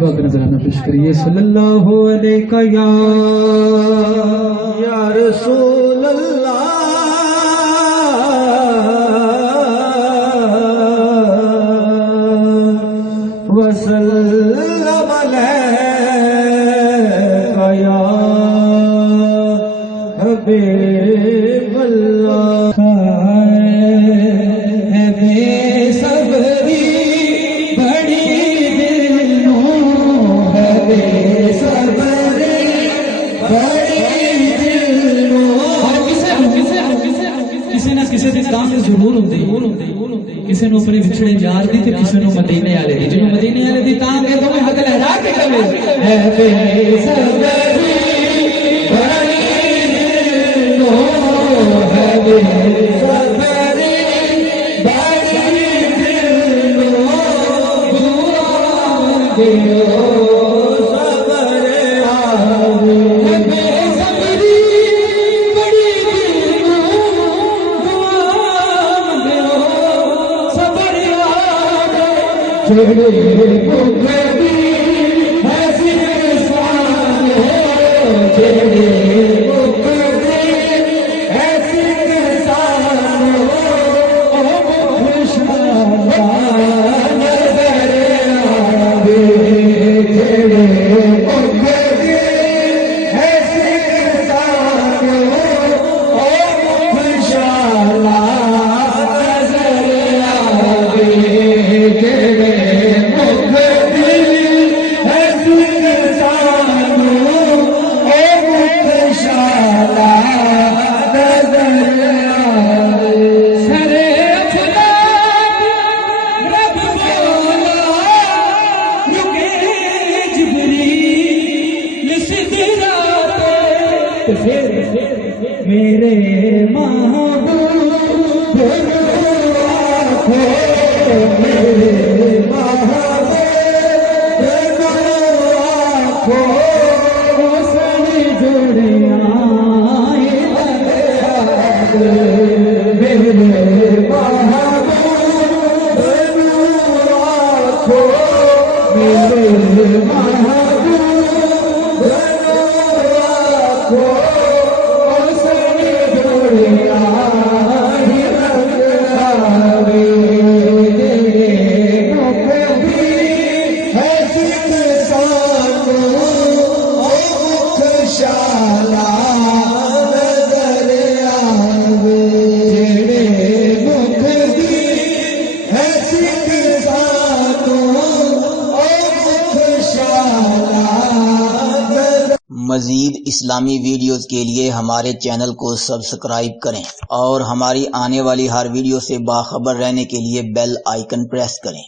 नजराना पेश करिए। सल्लल्लाहु अलैका या रसूल अल्लाह वसल्लम अलैका या हबीब अल्लाह। किसी दिन काम जरूर होंगे, किसी ने अपने विछड़े यार दी ते किसी ने मदीने वाले दी। जिन्होंने मदीने वाले दी तां के तुम्हें हाथ लहरा के कहे है बेसबरी बड़ी दिलो है बेसबरी बड़ी दिलो दुआ दियो मेरे महबूब मेरे महबूब सभी जोड़ियां मेरे महबूब मेरे मज़ीद इस्लामी वीडियोज़ के लिए हमारे चैनल को सब्सक्राइब करें और हमारी आने वाली हर वीडियो से बाखबर रहने के लिए बेल आइकन प्रेस करें।